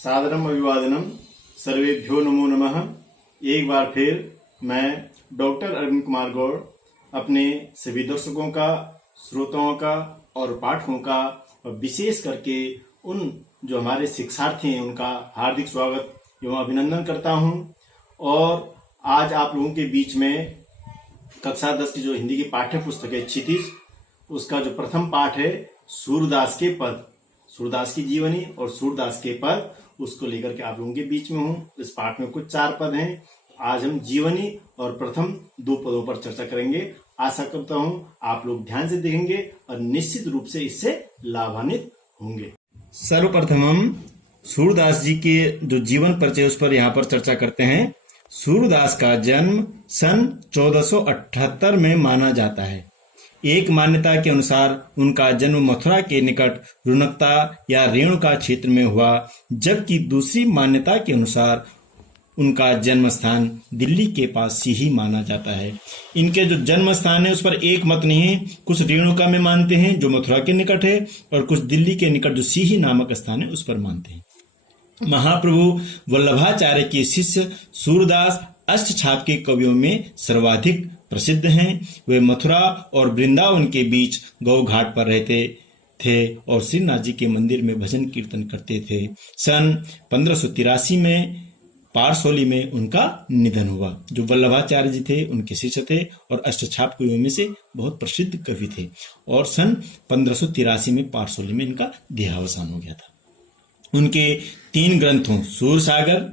सादरम अभिवादनम सर्वेभ्यो नमो नमः। एक बार फिर मैं डॉक्टर अरविंद कुमार गौड़ अपने सभी दर्शकों का, श्रोताओं का और पाठकों का और विशेष करके उन जो हमारे शिक्षार्थी हैं उनका हार्दिक स्वागत एवं अभिनंदन करता हूं। और आज आप लोगों के बीच में कक्षा 10 की जो हिंदी की पाठ्य पुस्तक है क्षितिज, उसका जो प्रथम पाठ है सूरदास के पद, सूरदास की जीवनी और सूरदास के पद, उसको लेकर के आप लोगों के बीच में हूँ। इस पाठ में कुछ 4 पद हैं। आज हम जीवनी और प्रथम 2 पदों पर चर्चा करेंगे। आशा करता हूँ आप लोग ध्यान से देखेंगे और निश्चित रूप से इससे लाभान्वित होंगे। सर्वप्रथम हम सूरदास जी के जो जीवन परिचय उस पर यहाँ पर चर्चा करते हैं। सूरदास का जन्म सन 1478 में माना जाता है। एक मान्यता के अनुसार उनका जन्म मथुरा के निकट रुनकता या रेणुका क्षेत्र में हुआ, जबकि दूसरी मान्यता के अनुसार उनका जन्म स्थान दिल्ली के पास सीही माना जाता है। इनके जो जन्म स्थान है उस पर एक मत नहीं है। कुछ रेणुका में मानते हैं जो मथुरा के निकट है, और कुछ दिल्ली के निकट जो सीही नामक स्थान है उस पर मानते हैं। महाप्रभु वल्लभाचार्य के शिष्य सूरदास अष्टछाप के कवियों में सर्वाधिक प्रसिद्ध हैं। वे मथुरा और वृंदावन के बीच गौ घाट पर रहते थे और श्रीनाथ जी के मंदिर में भजन कीर्तन करते थे। सन 1583 में पारसौली में उनका निधन हुआ। जो वल्लभाचार्य जी थे उनके शिष्य थे और अष्टछाप कवियों में से बहुत प्रसिद्ध कवि थे, और सन 1583 में पारसौली में इनका देहावसान हो गया था। उनके 3 ग्रंथों सूरसागर,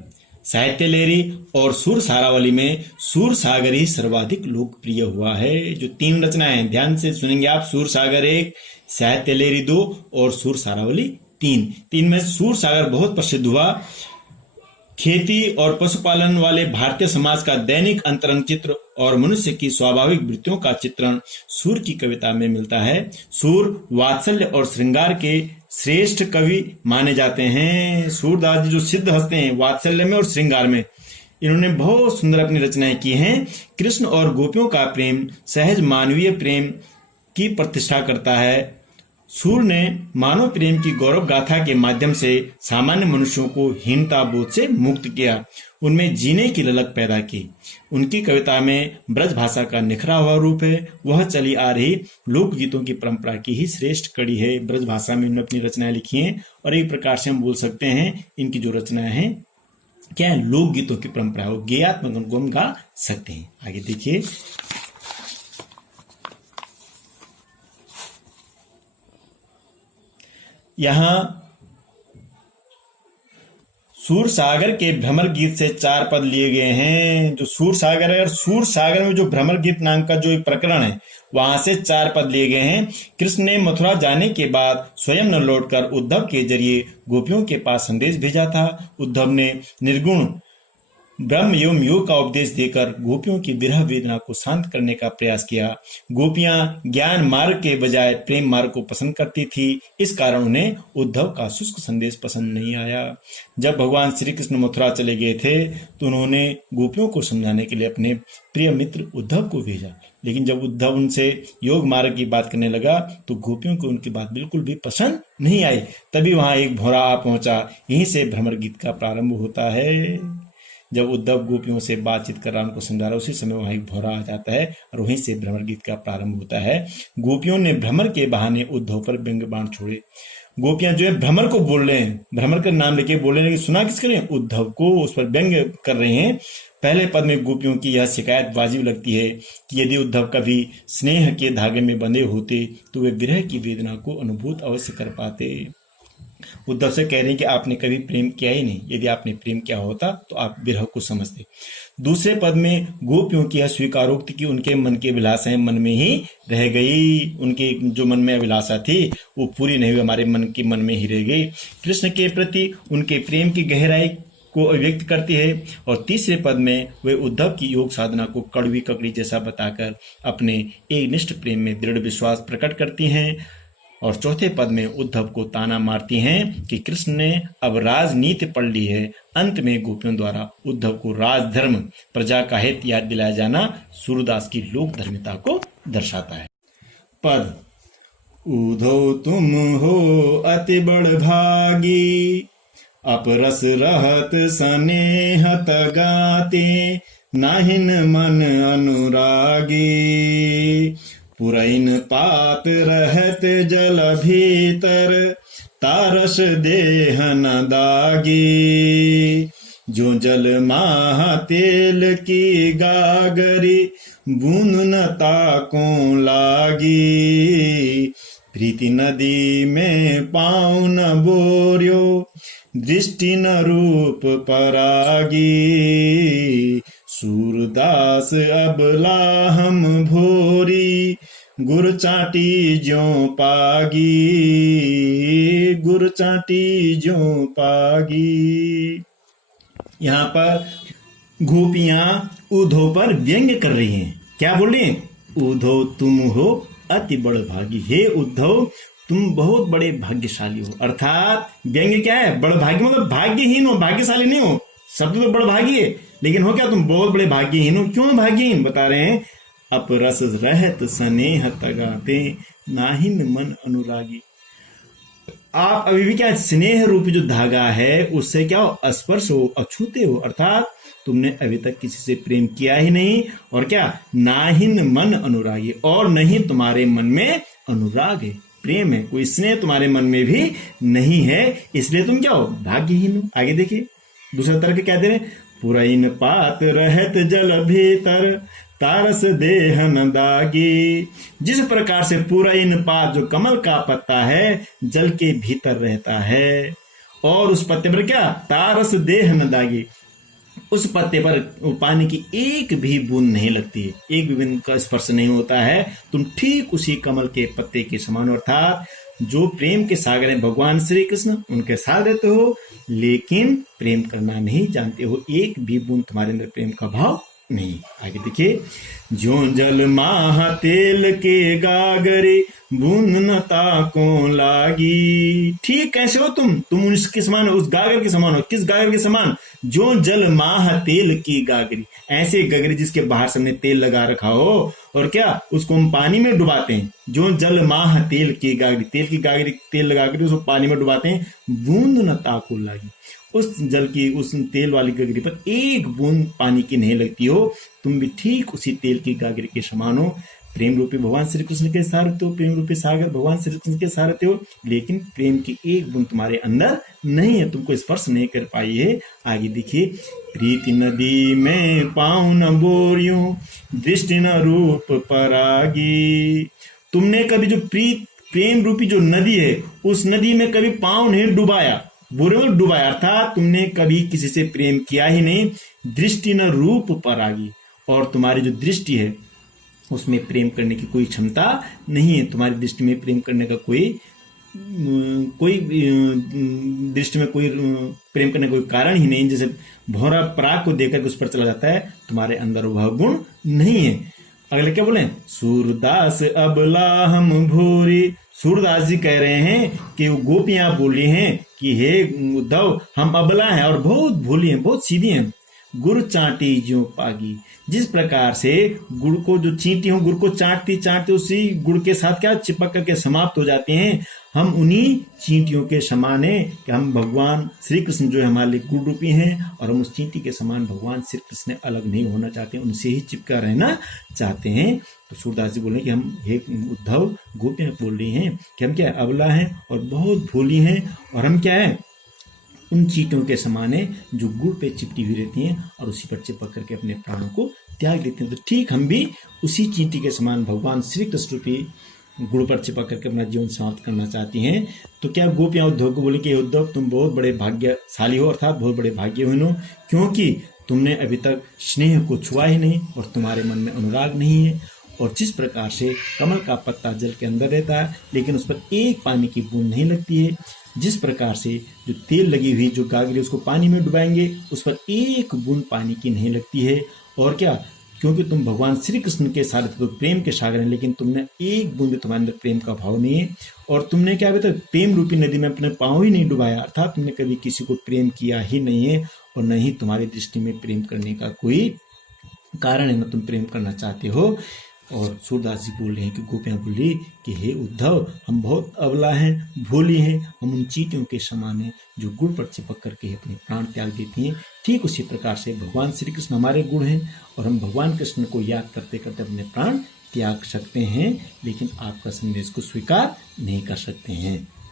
साहित्य लहरी और सूर सारावली में सूर सागर ही सर्वाधिक लोकप्रिय हुआ है। जो 3 रचनाएं ध्यान से सुनेंगे आप, सूर सागर 1, साहित्य लहरी 2 और सूर सारावली 3 में सूर सागर बहुत प्रसिद्ध हुआ। खेती और पशुपालन वाले भारतीय समाज का दैनिक अंतरंग चित्र और मनुष्य की स्वाभाविक वृत्तियों का चित्रण सूर की कविता में मिलता है। सूर वात्सल्य और श्रृंगार के श्रेष्ठ कवि माने जाते हैं। सूरदास जी जो सिद्ध हस्ते हैं वात्सल्य में और श्रृंगार में, इन्होंने बहुत सुंदर अपनी रचनाएं की हैं। कृष्ण और गोपियों का प्रेम सहज मानवीय प्रेम की प्रतिष्ठा करता है। सूर ने मानव प्रेम की गौरव गाथा के माध्यम से सामान्य मनुष्यों को हीनता बोध से मुक्त किया, उनमें जीने की ललक पैदा की। उनकी कविता में ब्रज भाषा का निखरा हुआ रूप है। वह चली आ रही लोकगीतों की परंपरा की ही श्रेष्ठ कड़ी है। ब्रज भाषा में इन्होंने अपनी रचनाएं लिखी हैं, और एक प्रकार से हम बोल सकते हैं इनकी जो रचनाएं हैं क्या है, लोकगीतों की परंपरा है। गेयात्मक को हम गा सकते हैं। आगे देखिए, यहां सूर सागर के भ्रमर गीत से 4 पद लिए गए हैं। जो सूर सागर है, और सूर सागर में जो भ्रमर गीत नाम का जो एक प्रकरण है वहां से 4 पद लिए गए हैं। कृष्ण ने मथुरा जाने के बाद स्वयं न लौटकर उद्धव के जरिए गोपियों के पास संदेश भेजा था। उद्धव ने निर्गुण ब्रह्म एवं योग का उपदेश देकर गोपियों की विरह वेदना को शांत करने का प्रयास किया। गोपियां ज्ञान मार्ग के बजाय प्रेम मार्ग को पसंद करती थी, इस कारण उन्हें उद्धव का शुष्क संदेश पसंद नहीं आया। जब भगवान श्री कृष्ण मथुरा चले गए थे तो उन्होंने गोपियों को समझाने के लिए अपने प्रिय मित्र उद्धव को भेजा, लेकिन जब उद्धव उनसे योग मार्ग की बात करने लगा तो गोपियों को उनकी बात बिल्कुल भी पसंद नहीं आई। तभी वहां एक भौरा आ पहुंचा। यहीं से भ्रमर गीत का प्रारंभ होता है। जब उद्धव गोपियों से बातचीत कर रहा, उनको समझा रहा, उसी समय वहां एक भौरा आ जाता है और वहीं से भ्रमर गीत का प्रारंभ होता है। गोपियों ने भ्रमर के बहाने उद्धव पर व्यंग्य बाण छोड़े। गोपियां जो है भ्रमर को बोल रहे हैं, भ्रमर का नाम लेके बोल रहे हैं, सुना किसके लिए, उद्धव को, उस पर व्यंग्य कर रहे हैं। पहले पद में गोपियों की यह शिकायत वाजिब लगती है कि यदि उद्धव कभी स्नेह के धागे में बंधे होते तो वे विरह की वेदना को अनुभूत अवश्य कर पाते। उद्धव से कह रहे हैं कि आपने कभी प्रेम किया ही नहीं, यदि आपने प्रेम किया होता तो आप विरह को समझते। दूसरे पद में गोपियों की यह स्वीकारोक्ति कि उनके मन की अभिलाषाएं मन में ही रह गई। उनके जो मन में अभिलाषा थी वो पूरी नहीं हुई, हमारे मन की मन में ही रह गई। कृष्ण के प्रति उनके प्रेम की गहराई को अभिव्यक्त करती है। और तीसरे पद में वे उद्धव की योग साधना को कड़वी ककड़ी जैसा बताकर अपने एक निष्ठ प्रेम में दृढ़ विश्वास प्रकट करती हैं। और चौथे पद में उद्धव को ताना मारती हैं कि कृष्ण ने अब राजनीति पढ़ ली है। अंत में गोपियों द्वारा उद्धव को राजधर्म, प्रजा का हित याद दिलाया जाना सूरदास की लोक धर्मिता को दर्शाता है। पद उधो तुम हो अति बड़ भागी, अपरस रहत स्नेहत गाते, नाहिन मन अनुरागी। पुरैन पात रहत जल भीतर, तारस देह न दागी। जो जल माह तेल की गागरी, बूंद न ताकों लागी। प्रीति नदी में पाँव न बोर्यो, दृष्टि न रूप परागी। सूरदास अबला हम भोरी, गुर चाटी ज्यों पागी। गुर चाटी ज्यों पागी। यहाँ पर गोपियां उद्धव पर व्यंग्य कर रही हैं। क्या बोल रही हैं? उद्धव तुम हो अति बड़ भागी। हे उद्धव, तुम बहुत बड़े भाग्यशाली हो। अर्थात व्यंग्य क्या है? बड़ भागी मतलब भाग्यहीन हो, भाग्यशाली नहीं हो। शब्द तो बड़ भागी है, लेकिन हो क्या? तुम बहुत बड़े भाग्यहीन हो। क्यों भाग्यहीन? बता रहे हैं, अपरस रहत स्नेह तगाते, नाहिन मन अनुरागी। आप अभी भी क्या स्नेह रूपी जो धागा है उससे क्या हो? अस्पर्श हो, अछूते हो। अर्थात तुमने अभी तक किसी से प्रेम किया ही नहीं, और क्या? नाहिन मन अनुरागी, और नहीं तुम्हारे मन में अनुराग है, प्रेम है, कोई स्नेह तुम्हारे मन में भी नहीं है, इसलिए तुम क्या हो? भाग्यहीन हो। आगे देखिए दूसरा तर्क क्या दे रहे? पुरैन पात रहत जल भीतर, तारस देह न दागी। जिस प्रकार से पुरैन पात जो कमल का पत्ता है जल के भीतर रहता है, और उस पत्ते पर क्या? तारस देह न दागी, उस पत्ते पर पानी की एक भी बूंद नहीं लगती है, एक भी बूंद का स्पर्श नहीं होता है। तुम ठीक उसी कमल के पत्ते के समान, अर्थात जो प्रेम के सागर हैं भगवान श्री कृष्ण, उनके साथ रहते हो, लेकिन प्रेम करना नहीं जानते हो। एक भी बूंद तुम्हारे अंदर प्रेम का भाव नहीं। आगे देखिए, जो जल माह तेल के गागरे, बूंद न ताकों लागी। ठीक कैसे हो तुम उसके समान हो, उस गागर के समान हो। किस गागर के समान? जो जल माह तेल की गागरी, ऐसे गगरी जिसके बाहर से हमने तेल लगा रखा हो, और क्या उसको हम पानी में डुबाते हैं। जो जल माह तेल की गागरी, तेल की गागरी तेल लगाकर उसको पानी में डुबाते हैं, बूंद न ताकों लागी। उस जल की, उस तेल वाली गगरी पर एक बूंद पानी की नहीं लगती हो। तुम भी ठीक उसी तेल की गागरी के समान हो। प्रेम रूपी भगवान श्री कृष्ण के सारथी हो, प्रेम रूपी सागर भगवान श्री कृष्ण के सारथी हो, लेकिन प्रेम की एक बूंद तुम्हारे अंदर नहीं है, तुमको स्पर्श नहीं कर पाई है। आगे देखिए, प्रीति नदी में पाँव न बोरियो, दृष्टि न रूप परागी। तुमने कभी जो प्रेम रूपी जो नदी है, उस नदी में कभी पाँव नहीं डुबाया, बुरे में डुबाया, अर्थात तुमने कभी किसी से प्रेम किया ही नहीं। दृष्टि न रूप परागी, और तुम्हारी जो दृष्टि है उसमें प्रेम करने की कोई क्षमता नहीं है। तुम्हारी दृष्टि में प्रेम करने का कोई दृष्टि में कोई प्रेम करने का कोई कारण ही नहीं। जैसे भौरा पराग को देखकर उस पर चला जाता है, तुम्हारे अंदर वह गुण नहीं है। अगले क्या बोले? सूरदास अबला हम भूरी। सूरदास जी कह रहे हैं कि वो गोपियां बोल रही हैं कि हे उद्धव, हम अबला हैं और बहुत भोली हैं, बहुत सीधी हैं। गुड़ चाटी ज्यों पागी। जिस प्रकार से गुड़ को जो चींटी हो, गुड़ को चाटती चाटती उसी गुड़ के साथ क्या चिपक करके समाप्त हो जाते हैं, हम उन्हीं चींटियों के समान है कि हम भगवान श्री कृष्ण जो है हमारे लिए गुड़ रूपी हैं, और हम उस चींटी के समान भगवान श्री कृष्ण अलग नहीं होना चाहते, उनसे ही चिपका रहना चाहते हैं। तो सूरदास जी बोल रहे हैं कि हम, हे उद्धव, गोपियां बोल रही हैं कि हम क्या अबला हैं और बहुत भोली हैं, और हम क्या है उन चींटियों के समान है जो गुड़ पे चिपटी हुई रहती हैं और उसी पर चिपक करके अपने प्राणों को त्याग देते हैं। तो ठीक हम भी उसी चींटी के समान भगवान श्री कृष्ण रूपी गुड़ पर चिपक करके अपना जीवन समाप्त करना चाहती हैं। तो क्या गोपियां उद्धव को बोले कि उद्धव, तुम बहुत बड़े भाग्यशाली हो, अर्थात बहुत बड़े भाग्यहीन हो, क्योंकि तुमने अभी तक स्नेह को छुआ ही नहीं और तुम्हारे मन में अनुराग नहीं है। और जिस प्रकार से कमल का पत्ता जल के अंदर रहता है लेकिन उस पर एक पानी की बूंद नहीं लगती है, जिस प्रकार से जो तेल लगी हुई जो गागरी उसको पानी में डुबाएंगे उस पर एक बूंद पानी की नहीं लगती है। और क्या, क्योंकि तुम भगवान श्री कृष्ण के साथ तो प्रेम के सागर हैं, लेकिन तुमने एक बूंद भी तुम्हारे अंदर प्रेम का भाव नहीं है, और तुमने क्या अभी तक प्रेम रूपी नदी में अपने पाँव ही नहीं डुबाया, अर्थात तुमने कभी किसी को प्रेम किया ही नहीं है, और न ही तुम्हारी दृष्टि में प्रेम करने का कोई कारण है, न तुम प्रेम करना चाहते हो। और सूरदास जी बोल रहे हैं कि गोपियां बोली कि हे उद्धव, हम बहुत अबला हैं, भोली हैं, हम उन चींटियों के समान हैं जो गुड़ पर चिपक करके अपने प्राण त्याग देती हैं। ठीक उसी प्रकार से भगवान श्री कृष्ण हमारे गुण हैं और हम भगवान कृष्ण को याद करते करते अपने प्राण त्याग सकते हैं, लेकिन आपका संदेश को स्वीकार नहीं कर सकते हैं।